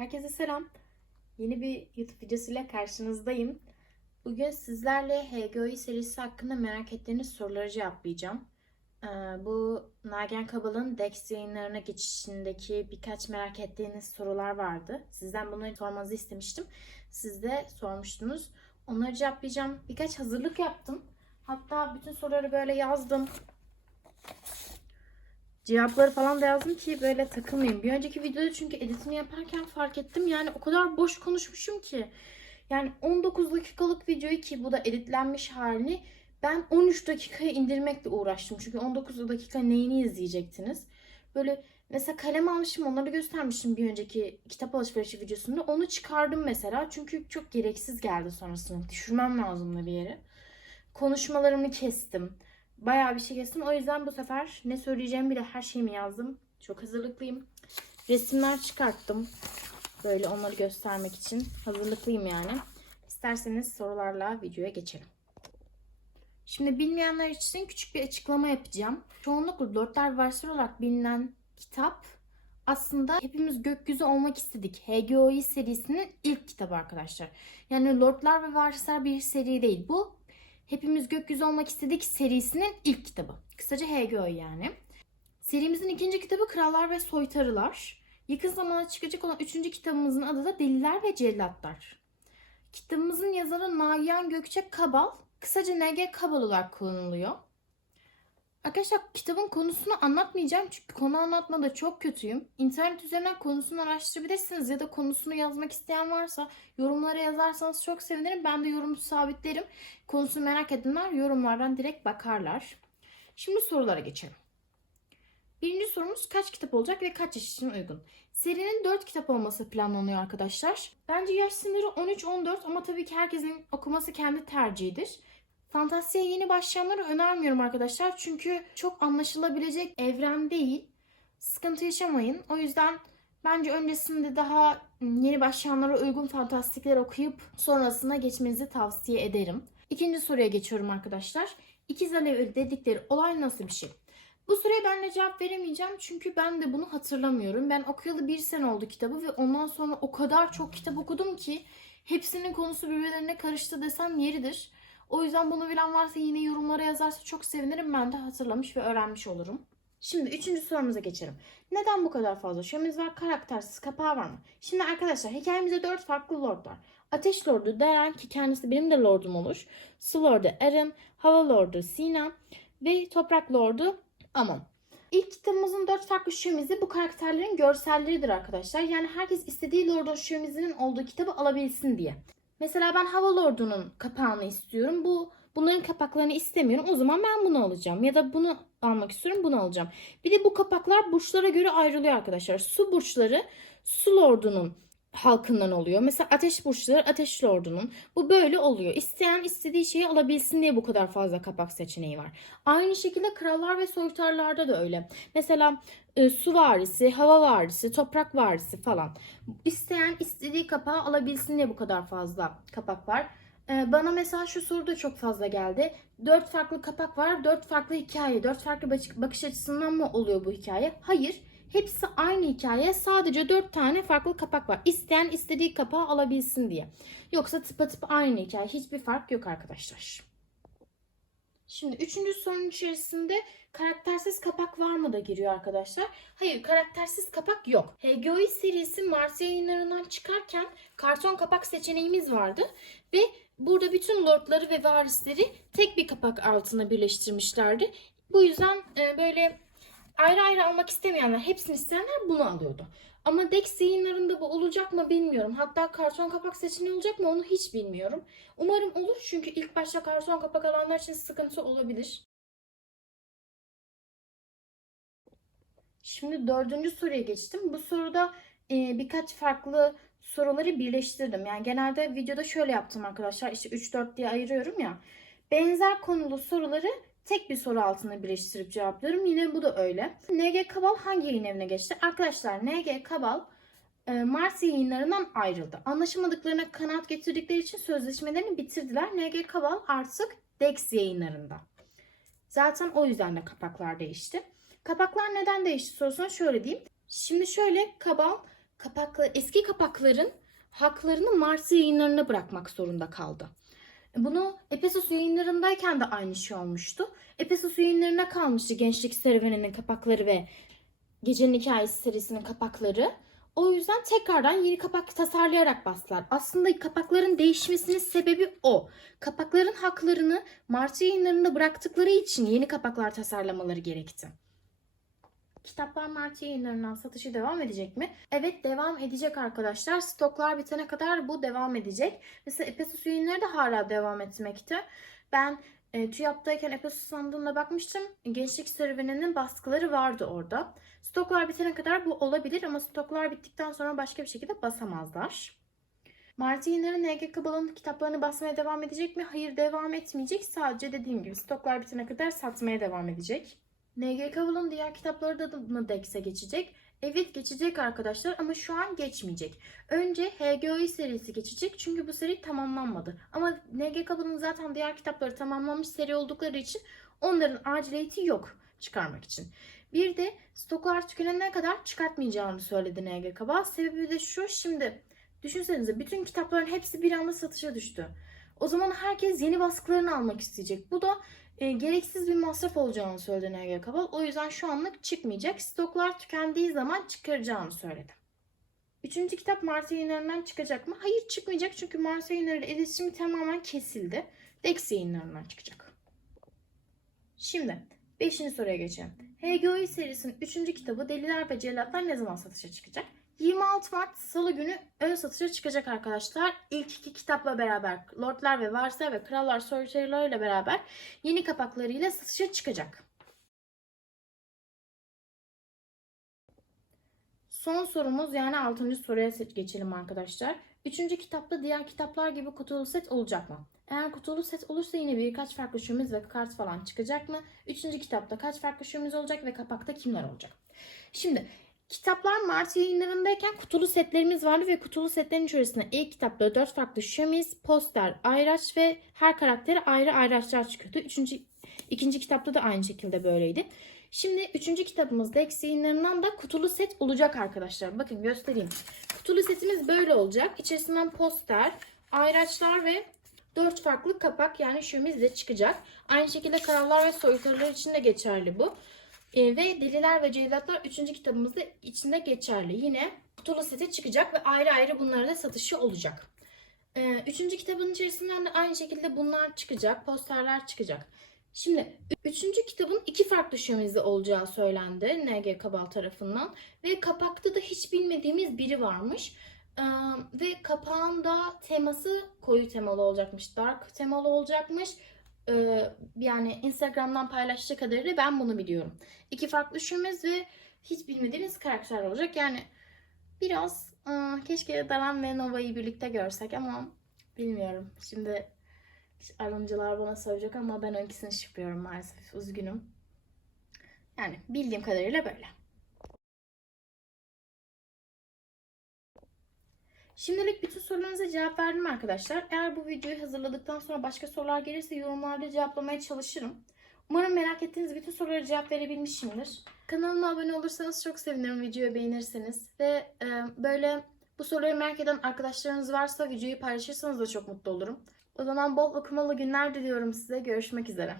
Herkese selam. Yeni bir YouTube videosuyla karşınızdayım. Bugün sizlerle HGOI serisi hakkında merak ettiğiniz soruları cevaplayacağım. Ee, bu Nagen Kabal'ın Dex yayınlarına geçişindeki birkaç merak ettiğiniz sorular vardı. Sizden bunu sormanızı istemiştim. Siz de sormuştunuz. Onları cevaplayacağım. Birkaç hazırlık yaptım. Hatta bütün soruları böyle yazdım. Cevapları falan da yazdım ki böyle takılmayayım. Bir önceki videoda çünkü editini yaparken fark ettim. Yani o kadar boş konuşmuşum ki. Yani 19 dakikalık videoyu ki bu da editlenmiş halini ben 13 dakikaya indirmekle uğraştım. Çünkü 19 dakika neyini izleyecektiniz? Böyle mesela kalem almışım onları göstermiştim bir önceki kitap alışverişi videosunda. Onu çıkardım mesela çünkü çok gereksiz geldi sonrasında. Düşürmem lazımdı bir yere. Konuşmalarımı kestim. Bayağı bir şey kestim. O yüzden bu sefer ne söyleyeceğimi bile her şeyimi yazdım. Çok hazırlıklıyım. Resimler çıkarttım. Böyle onları göstermek için. Hazırlıklıyım yani. İsterseniz sorularla videoya geçelim. Şimdi bilmeyenler için küçük bir açıklama yapacağım. Çoğunlukla Lordlar Varslar olarak bilinen kitap aslında hepimiz gökyüzü olmak istedik. HGOI serisinin ilk kitabı arkadaşlar. Yani Lordlar ve Varslar bir seri değil. Bu Hepimiz Gökyüzü Olmak İstedik serisinin ilk kitabı. Kısaca HGOI yani. Serimizin ikinci kitabı Krallar ve Soytarılar. Yakın zamanda çıkacak olan üçüncü kitabımızın adı da Deliler ve Cellatlar. Kitabımızın yazarı Nagihan Gökçe Kabal, kısaca NG Kabal olarak kullanılıyor. Arkadaşlar kitabın konusunu anlatmayacağım çünkü konu anlatmada çok kötüyüm. İnternet üzerinden konusunu araştırabilirsiniz ya da konusunu yazmak isteyen varsa yorumlara yazarsanız çok sevinirim. Ben de yorumu sabitlerim. Konusunu merak edenler yorumlardan direkt bakarlar. Şimdi sorulara geçelim. Birinci sorumuz kaç kitap olacak ve kaç yaş için uygun? Serinin 4 kitap olması planlanıyor arkadaşlar. Bence yaş sınırı 13-14 ama tabii ki herkesin okuması kendi tercihidir. Fantastiğe yeni başlayanları önermiyorum arkadaşlar. Çünkü çok anlaşılabilecek evren değil. Sıkıntı yaşamayın. O yüzden bence öncesinde daha yeni başlayanlara uygun fantastikler okuyup sonrasına geçmenizi tavsiye ederim. İkinci soruya geçiyorum arkadaşlar. İkiz Alevi dedikleri olay nasıl bir şey? Bu soruya ben de cevap veremeyeceğim çünkü ben de bunu hatırlamıyorum. Ben okuyalı bir sene oldu kitabı ve ondan sonra o kadar çok kitap okudum ki hepsinin konusu birbirlerine karıştı desem yeridir. O yüzden bunu bilen varsa yine yorumlara yazarsa çok sevinirim. Ben de hatırlamış ve öğrenmiş olurum. Şimdi üçüncü sorumuza geçelim. Neden bu kadar fazla şömiz var? Karaktersiz kapağı var mı? Şimdi arkadaşlar hikayemizde dört farklı lord var. Ateş Lordu Deren ki kendisi benim de lordum olur. Su Lordu Eren, Hava Lordu Sina ve Toprak Lordu Amon. İlk kitabımızın dört farklı şömizi bu karakterlerin görselleridir arkadaşlar. Yani herkes istediği lordun şömizinin olduğu kitabı alabilsin diye. Mesela ben Hava Lordu'nun kapağını istiyorum. Bu bunların kapaklarını istemiyorum. O zaman ben bunu alacağım. Ya da bunu almak istiyorum. Bunu alacağım. Bir de bu kapaklar burçlara göre ayrılıyor arkadaşlar. Su burçları Su Lordu'nun halkından oluyor. Mesela ateş burçları ateş lordunun. Bu böyle oluyor. İsteyen istediği şeyi alabilsin diye bu kadar fazla kapak seçeneği var. Aynı şekilde krallar ve soytarlarda da öyle. Mesela e, su varisi, hava varisi, toprak varisi falan. İsteyen istediği kapağı alabilsin diye bu kadar fazla kapak var. E, bana mesela şu soru da çok fazla geldi. Dört farklı kapak var, dört farklı hikaye, dört farklı bakış açısından mı oluyor bu hikaye? Hayır. Hepsi aynı hikaye. Sadece 4 tane farklı kapak var. İsteyen istediği kapağı alabilsin diye. Yoksa tıpatıp aynı hikaye. Hiçbir fark yok arkadaşlar. Şimdi üçüncü sorunun içerisinde karaktersiz kapak var mı da giriyor arkadaşlar. Hayır karaktersiz kapak yok. HGOI serisi Mars yayınlarından çıkarken karton kapak seçeneğimiz vardı. Ve burada bütün lordları ve varisleri tek bir kapak altına birleştirmişlerdi. Bu yüzden e, böyle ayrı ayrı almak istemeyenler, hepsini isteyenler bunu alıyordu. Ama Dex yayınlarında bu olacak mı bilmiyorum. Hatta karton kapak seçeneği olacak mı onu hiç bilmiyorum. Umarım olur çünkü ilk başta karton kapak alanlar için sıkıntı olabilir. Şimdi dördüncü soruya geçtim. Bu soruda e, birkaç farklı soruları birleştirdim. Yani genelde videoda şöyle yaptım arkadaşlar. İşte 3-4 diye ayırıyorum ya. Benzer konulu soruları tek bir soru altına birleştirip cevaplıyorum. Yine bu da öyle. NG Kabal hangi yayın evine geçti? Arkadaşlar NG Kabal e, Mars yayınlarından ayrıldı. Anlaşamadıklarına kanaat getirdikleri için sözleşmelerini bitirdiler. NG Kabal artık Dex yayınlarında. Zaten o yüzden de kapaklar değişti. Kapaklar neden değişti sorusuna şöyle diyeyim. Şimdi şöyle Kabal kapaklı eski kapakların haklarını Mars yayınlarına bırakmak zorunda kaldı. Bunu Epesos yayınlarındayken de aynı şey olmuştu. Epesos yayınlarına kalmıştı Gençlik Serüveni'nin kapakları ve Gecenin Hikayesi serisinin kapakları. O yüzden tekrardan yeni kapak tasarlayarak bastılar. Aslında kapakların değişmesinin sebebi o. Kapakların haklarını Mart yayınlarında bıraktıkları için yeni kapaklar tasarlamaları gerekti. Kitaplar Mart yayınlarından satışı devam edecek mi? Evet devam edecek arkadaşlar. Stoklar bitene kadar bu devam edecek. Mesela Epesus yayınları da hala devam etmekte. Ben e, TÜYAP'tayken Epesus sandığına bakmıştım. Gençlik serüveninin baskıları vardı orada. Stoklar bitene kadar bu olabilir ama stoklar bittikten sonra başka bir şekilde basamazlar. Mart yayınları NG Kabal'ın kitaplarını basmaya devam edecek mi? Hayır devam etmeyecek. Sadece dediğim gibi stoklar bitene kadar satmaya devam edecek. NG Kaval'ın diğer kitapları da mı Dex'e geçecek? Evet geçecek arkadaşlar ama şu an geçmeyecek. Önce HGOI serisi geçecek çünkü bu seri tamamlanmadı. Ama NG Kaval'ın zaten diğer kitapları tamamlanmış seri oldukları için onların aciliyeti yok çıkarmak için. Bir de stoklar tükenene kadar çıkartmayacağını söyledi NG Kabal. Sebebi de şu şimdi düşünsenize bütün kitapların hepsi bir anda satışa düştü. O zaman herkes yeni baskılarını almak isteyecek. Bu da e, gereksiz bir masraf olacağını söyledi NG Kabal. O yüzden şu anlık çıkmayacak. Stoklar tükendiği zaman çıkaracağını söyledi. Üçüncü kitap Mart yayınlarından çıkacak mı? Hayır çıkmayacak çünkü Mart yayınlarıyla iletişimi tamamen kesildi. Dex yayınlarından çıkacak. Şimdi 5. soruya geçelim. HGOI serisinin 3. kitabı Deliler ve Cellatlar ne zaman satışa çıkacak? 26 Mart Salı günü ön satışa çıkacak arkadaşlar. İlk iki kitapla beraber Lordlar ve Varslar ve Krallar Soytarıları ile beraber yeni kapaklarıyla satışa çıkacak. Son sorumuz yani 6. soruya geçelim arkadaşlar. Üçüncü kitapta diğer kitaplar gibi kutulu set olacak mı? Eğer kutulu set olursa yine birkaç farklı şömiz ve kart falan çıkacak mı? Üçüncü kitapta kaç farklı şömiz olacak ve kapakta kimler olacak? Şimdi kitaplar Mart yayınlarındayken kutulu setlerimiz vardı ve kutulu setlerin içerisinde ilk kitapta dört farklı şömiz, poster, ayraç ve her karaktere ayrı ayraçlar çıkıyordu. Üçüncü, ikinci kitapta da aynı şekilde böyleydi. Şimdi üçüncü kitabımız Dex yayınlarından da kutulu set olacak arkadaşlar. Bakın göstereyim. Kutulu setimiz böyle olacak. İçerisinden poster, ayraçlar ve dört farklı kapak yani şömiz de çıkacak. Aynı şekilde krallar ve soytarılar için de geçerli bu. Ee, ve Deliler ve Cellatlar 3. kitabımızda içinde geçerli. Yine kutulu sete çıkacak ve ayrı ayrı bunlara da satışı olacak. Ee, üçüncü kitabın içerisinden de aynı şekilde bunlar çıkacak. Posterler çıkacak. Şimdi üçüncü kitabın iki farklı şömizde olacağı söylendi NG Kabal tarafından. Ve kapakta da hiç bilmediğimiz biri varmış. Ee, ve kapağın da teması koyu temalı olacakmış. Dark temalı olacakmış. Ee, yani Instagram'dan paylaştığı kadarıyla ben bunu biliyorum. İki farklı şömiz ve hiç bilmediğimiz karakter olacak. Yani biraz aa, keşke Daran ve Nova'yı birlikte görsek ama bilmiyorum. Şimdi alımcılar bana söyleyecek ama ben o ikisini şıpıyorum maalesef. Üzgünüm. Yani bildiğim kadarıyla böyle. Şimdilik bütün sorularınıza cevap verdim arkadaşlar. Eğer bu videoyu hazırladıktan sonra başka sorular gelirse yorumlarda cevaplamaya çalışırım. Umarım merak ettiğiniz bütün sorulara cevap verebilmişimdir. Kanalıma abone olursanız çok sevinirim videoyu beğenirseniz. Ve e, böyle bu soruları merak eden arkadaşlarınız varsa videoyu paylaşırsanız da çok mutlu olurum. O zaman bol okumalı günler diliyorum size. Görüşmek üzere.